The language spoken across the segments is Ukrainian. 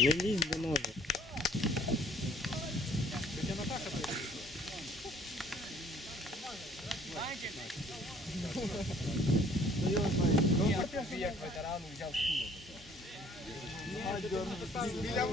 Не лізь до ножа. Пішов,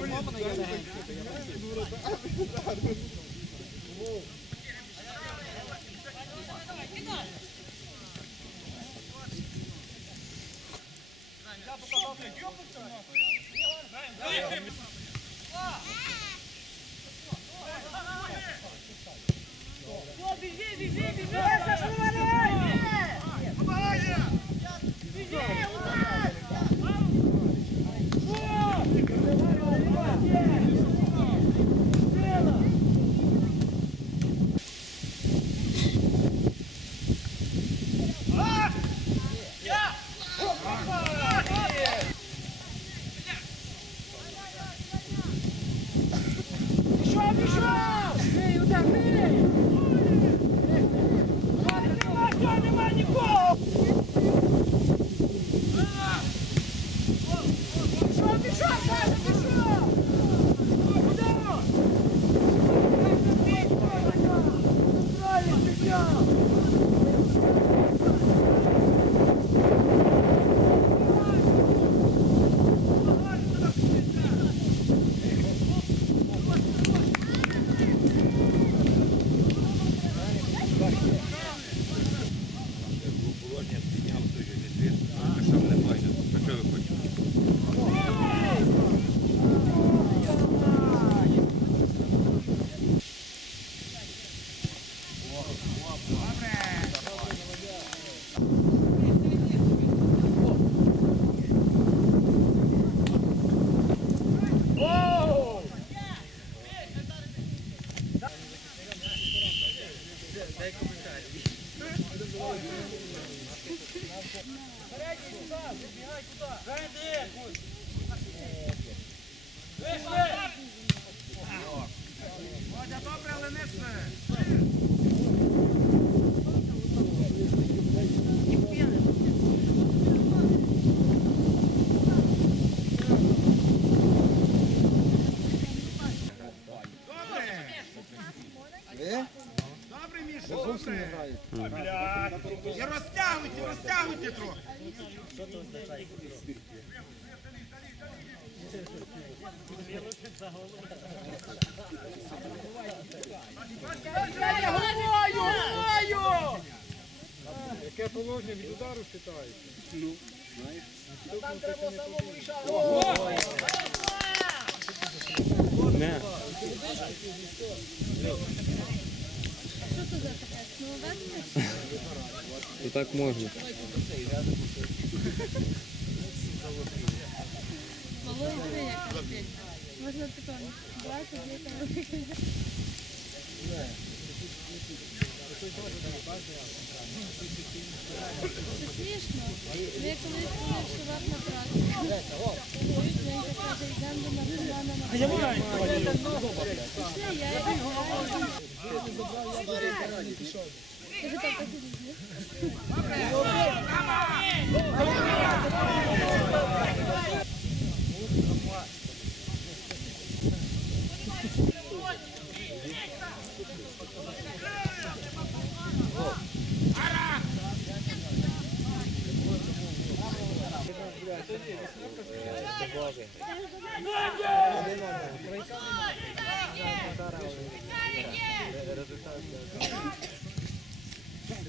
І розтягуйте, розтягуйте трохи. Головою, головою! Яке положення від удару вважається? Не. І так можна. Малой диви, як розбить. Можна тако брати, де там Це смішно. Ми колись були в шивах на трасі. Він каже, йдемо до наркомана на Пішли, я йду. Каже, так, так і візьми.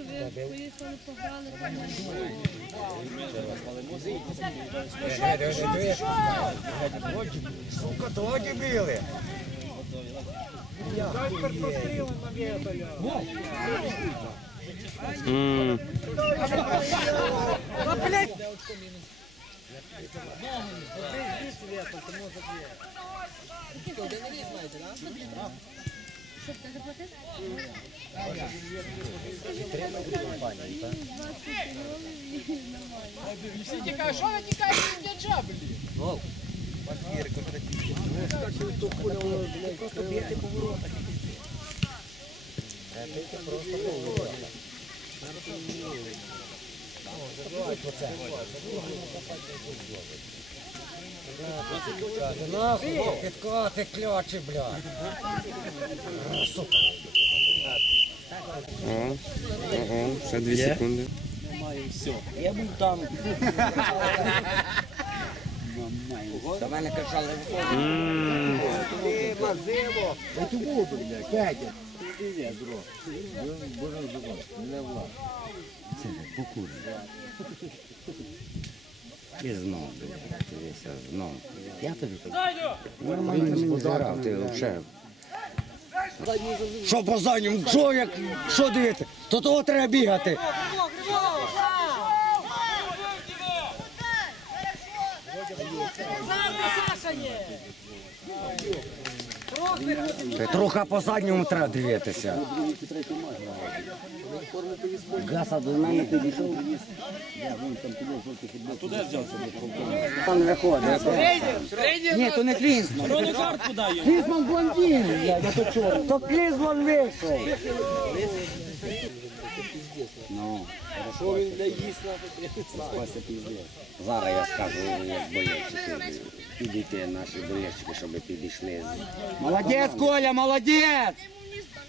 Що ви поїхали, пограли, пограли. Сука, тоді били. М. Щоб ти заплатив? Всі тікають, що ви тікаєте від м'яча, блін? Нахуй, підкати клячі, блядь. О, ого, ще дві секунди. Я був там. До мене кричали М, Ти мазиво. Ось воду, блядь, Петя. Іди, бро. Боже, не влад. Це покурю. І знов, дивися, знов. Я тобі кажу. Нормально зарав, ти взагалі. Що по задньому? Що як? Що дивити? То того треба бігати. Петруха по задньому треба дивитися. Гаса до мене підійшов. Він виходить. Ні, то не Клінсман. Клінсман блондин, блядь, а то чорт. То Клізман вийшов. Ну, що він для їсть Спася піздець. Зараз я скажу, як болельщики. Підійти наші болельщики, щоб підійшли. Молодець, Коля, молодець!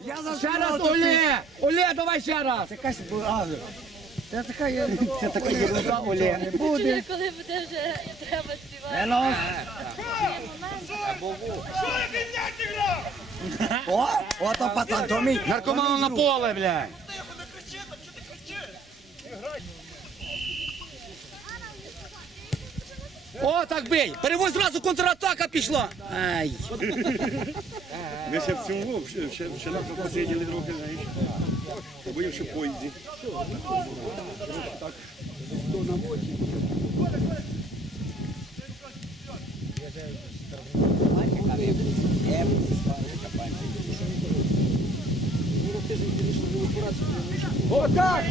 Я за Ще раз, Оле! Оле, давай ще раз! Це така є- це така ерунда, Оле. Не буде. Коли буде вже треба співати. О, ото пацан, то мій. Наркомана на поле, блядь! О, так бий! Перевозь зразу контратака пішла! Ай! Ми ще в цьому, ще, ще, ще на посиділи трохи, знаєш. Будемо ще в поїзді. Отак!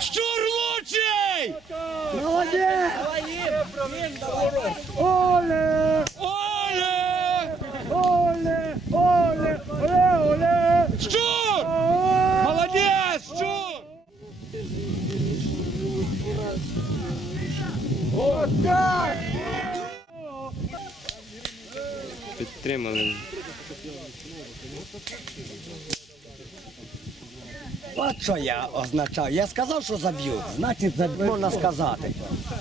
Щур лучший! Молодець! Оле! Оле! Оле! Оле! Оле! Оле! Щур! Молодець! Щур! Отак! Підтримали. От що я означав. Я сказав, що заб'ю. Значить, заб'ю. Можна сказати.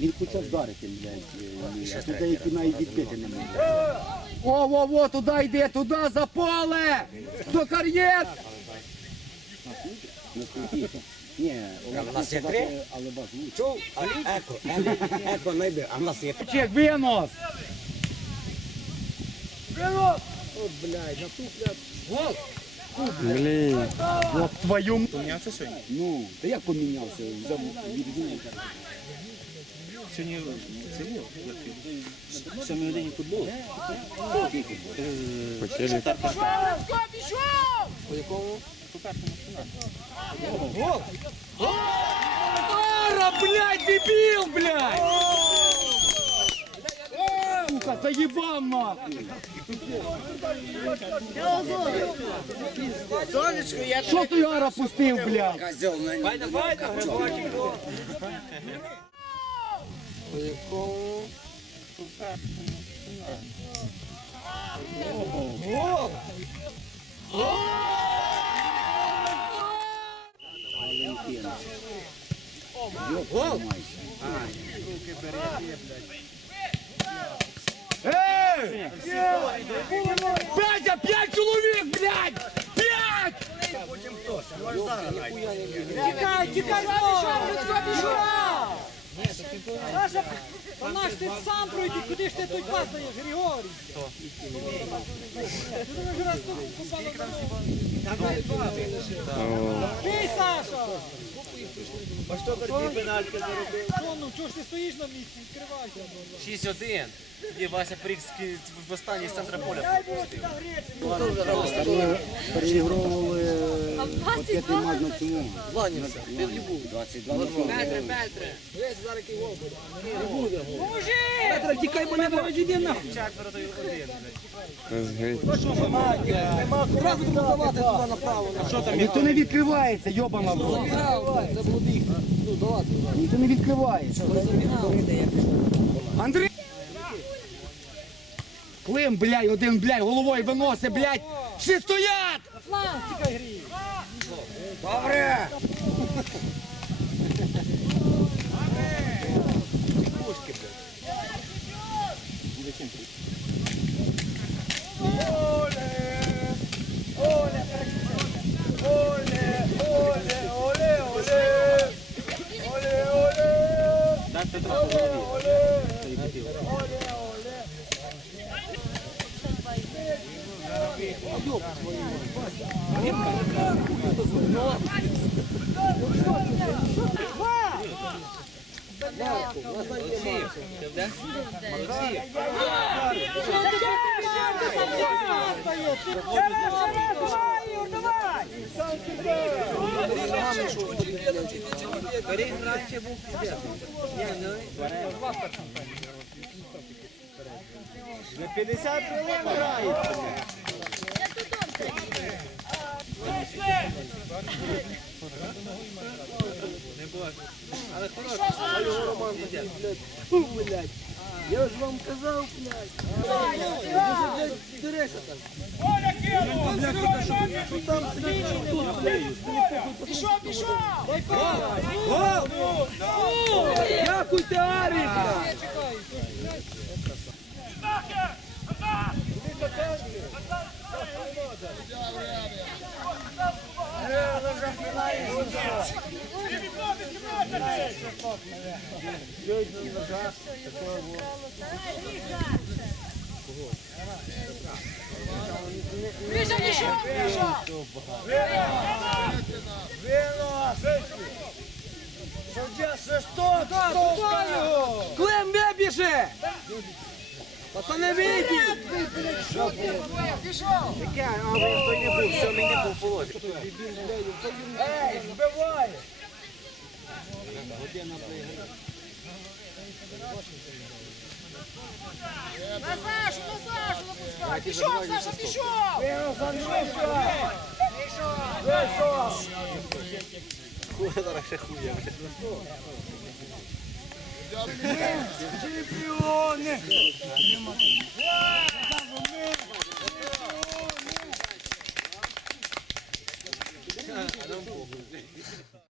Він хоче вдарити, блядь, а туди які навіть відбити не може. О, во, во, туди йде, туди за поле! До кар'єр! Наскільки? Ні, в нас є три? але вас лучше. Чув? Еко, еко, еко, найди. А в нас є Чек, винос! Блін. От твою... Ну, та як помінявся? Взяв відмінив. Сьогодні село, в сьомій годині футбол. Хотіли. Швидко пішов! По якому? По першому фіналі. Гол! Ара, блядь, дебил, блядь! Сука, заебал нахуй! Що ти Ара пустив, блядь? Козел на нього. Ей! Петя, п'ять чоловік, блядь! П'ять! Потім хтось, може зараз. Тікай, тікай, Людко, біжав! Саша, та наш ти сам пройди, куди ж ти тут пасаєш, Григорій? Ти думаєш, раз тут попало О, Бій, Саша! А що тоді пенальки заробив? Ну, чого ж ти стоїш на місці, відкривайся. 6-1. Тоді Вася Прікс в останній з центра поля пропустив. Переігровували А в 22 матч на цьому. 22 на цьому. Петра, тікай, бо не ворожі, іди нахуй. Четверо то один. будемо давати туди направо. Що там? Ніхто не відкривається, йобана в рот. Ніхто не відкривається. Андрій! Клим, блядь, один, блядь, головою виносить, блядь! Всі стоять! Ёб твою мать! Марку, у нас Алексеев, да? Алексеев. Бери братья буквы. Не, ну, два пацанка. За 50 хвилин грається. Я тут Фланг, тікай, Грій. Дякуйте, Арі! Міша, Міша, Міша! Клим, вибіжи! Пацани, вийдіть! Пішов! На Сашу, на Сашу напускай! Пішов, Саша, пішов! 네. 네.